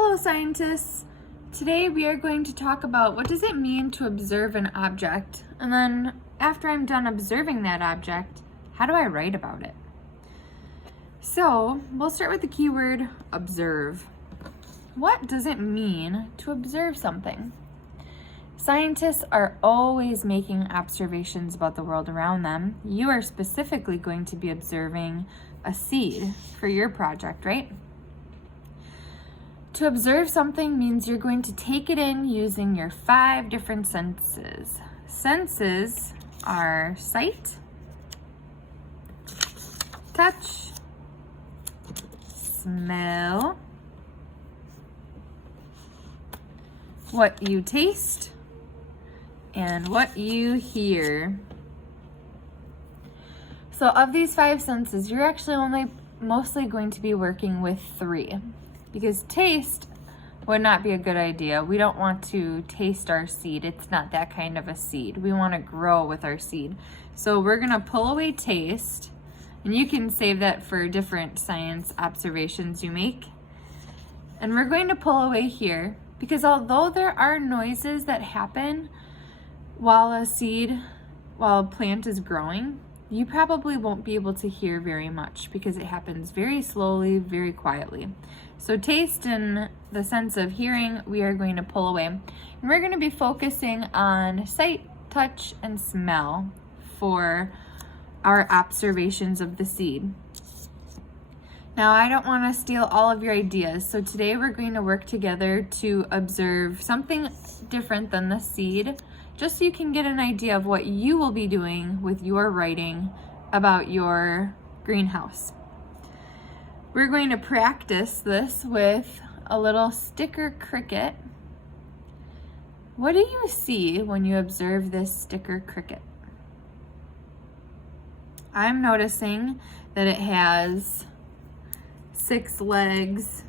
Hello scientists! Today we are going to talk about what does it mean to observe an object, and then after I'm done observing that object, how do I write about it? So we'll start with the keyword observe. What does it mean to observe something? Scientists are always making observations about the world around them. You are specifically going to be observing a seed for your project, right? To observe something means you're going to take it in using your 5 different senses. Senses are sight, touch, smell, what you taste, and what you hear. So of these 5 senses, you're actually mostly going to be working with 3. Because taste would not be a good idea. We don't want to taste our seed. It's not that kind of a seed. We want to grow with our seed. So we're going to pull away taste, and you can save that for different science observations you make. And we're going to pull away here because although there are noises that happen while a plant is growing, you probably won't be able to hear very much because it happens very slowly, very quietly. So taste in the sense of hearing, we are going to pull away. And we're going to be focusing on sight, touch, and smell for our observations of the seed. Now, I don't want to steal all of your ideas, so today we're going to work together to observe something different than the seed, just so you can get an idea of what you will be doing with your writing about your greenhouse. We're going to practice this with a little sticker cricket. What do you see when you observe this sticker cricket? I'm noticing that it has 6 legs.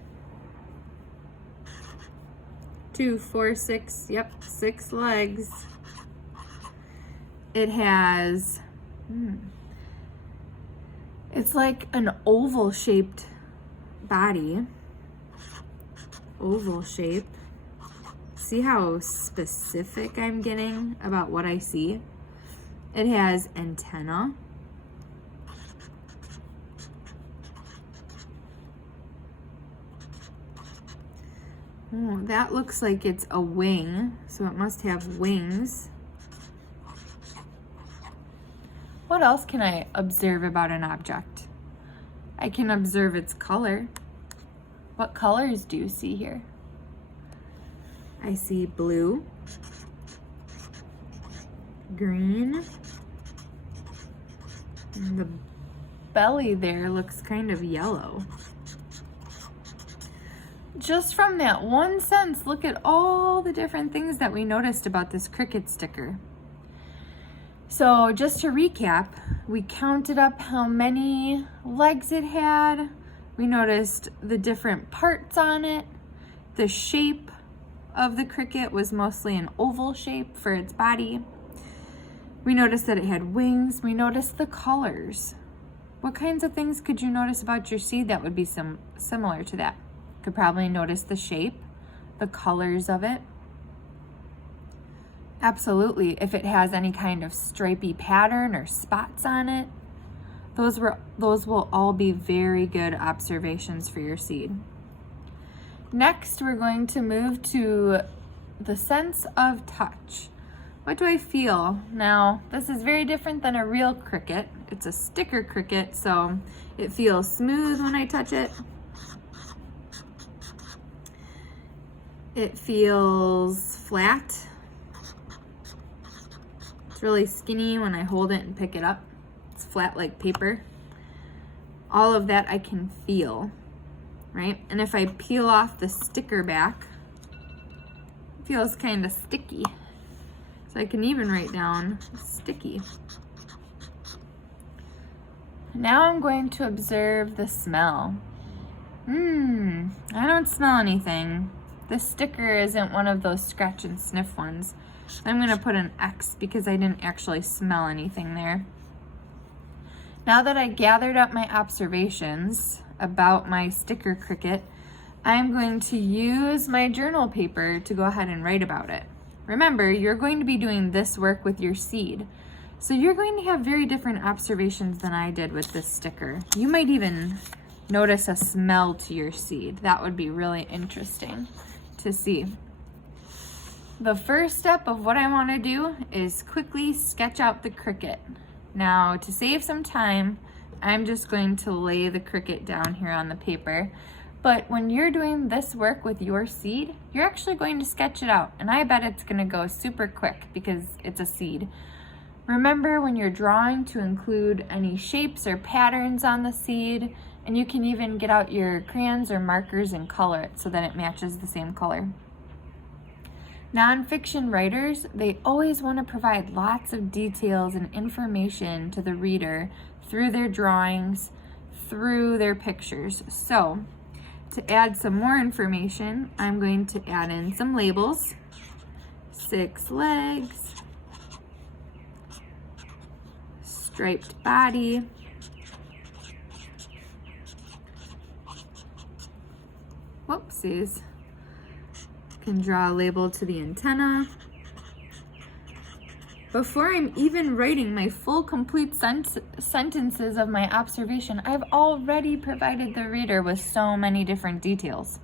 2, 4, 6, yep, 6 legs. It has, it's like an oval shaped body. Oval shape. See how specific I'm getting about what I see? It has antenna. Oh, that looks like it's a wing, so it must have wings. What else can I observe about an object? I can observe its color. What colors do you see here? I see blue, green, and the belly there looks kind of yellow. Just from that one sense, look at all the different things that we noticed about this cricket sticker. So just to recap, we counted up how many legs it had. We noticed the different parts on it. The shape of the cricket was mostly an oval shape for its body. We noticed that it had wings. We noticed the colors. What kinds of things could you notice about your seed that would be similar to that? Could probably notice the shape, the colors of it. Absolutely, if it has any kind of stripy pattern or spots on it, those will all be very good observations for your seed. Next, we're going to move to the sense of touch. What do I feel? Now, this is very different than a real cricket. It's a sticker cricket, so it feels smooth when I touch it. It feels flat. It's really skinny when I hold it and pick it up. It's flat like paper. All of that I can feel, right? And if I peel off the sticker back, it feels kind of sticky. So I can even write down sticky. Now I'm going to observe the smell. I don't smell anything. This sticker isn't one of those scratch and sniff ones. I'm going to put an X because I didn't actually smell anything there. Now that I gathered up my observations about my sticker cricket, I'm going to use my journal paper to go ahead and write about it. Remember, you're going to be doing this work with your seed. So you're going to have very different observations than I did with this sticker. You might even notice a smell to your seed. That would be really interesting to see. The first step of what I want to do is quickly sketch out the cricket. Now, to save some time, I'm just going to lay the cricket down here on the paper. But when you're doing this work with your seed, you're actually going to sketch it out. And I bet it's going to go super quick because it's a seed. Remember when you're drawing to include any shapes or patterns on the seed, and you can even get out your crayons or markers and color it so that it matches the same color. Nonfiction writers, they always want to provide lots of details and information to the reader through their drawings, through their pictures. So, to add some more information, I'm going to add in some labels. 6 legs, striped body, whoopsies. Can draw a label to the antenna. Before I'm even writing my full complete sentences of my observation, I've already provided the reader with so many different details.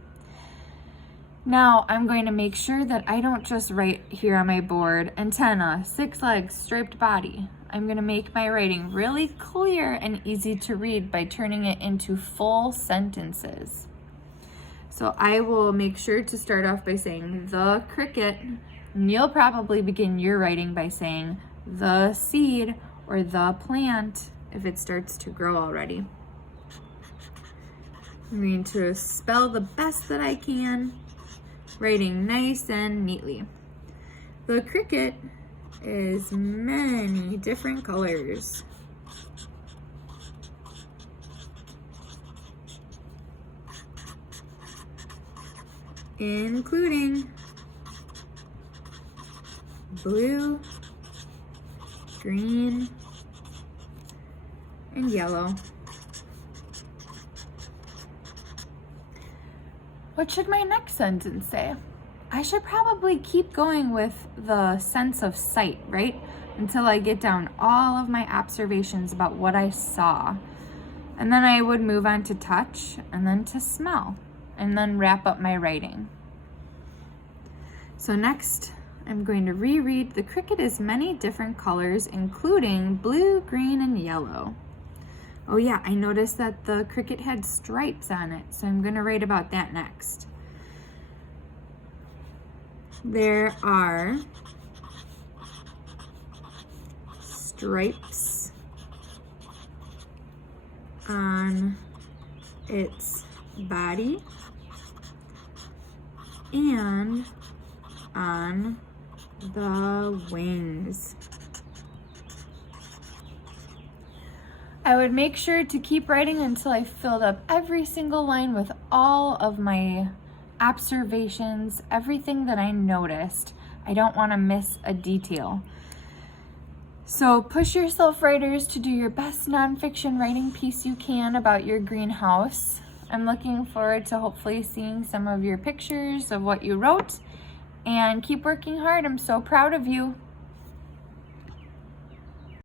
Now I'm going to make sure that I don't just write here on my board, antenna, 6 legs, striped body. I'm going to make my writing really clear and easy to read by turning it into full sentences. So I will make sure to start off by saying the cricket, and you'll probably begin your writing by saying the seed or the plant if it starts to grow already. I'm going to spell the best that I can, writing nice and neatly. The cricket is many different colors. Including blue, green, and yellow. What should my next sentence say? I should probably keep going with the sense of sight, right? Until I get down all of my observations about what I saw. And then I would move on to touch and then to smell, and then wrap up my writing. So next, I'm going to reread the cricket is many different colors, including blue, green, and yellow. Oh yeah, I noticed that the cricket had stripes on it, so I'm going to write about that next. There are stripes on its body and on the wings. I would make sure to keep writing until I filled up every single line with all of my observations, everything that I noticed. I don't want to miss a detail. So push yourself, writers, to do your best nonfiction writing piece you can about your greenhouse. I'm looking forward to hopefully seeing some of your pictures of what you wrote, and keep working hard. I'm so proud of you.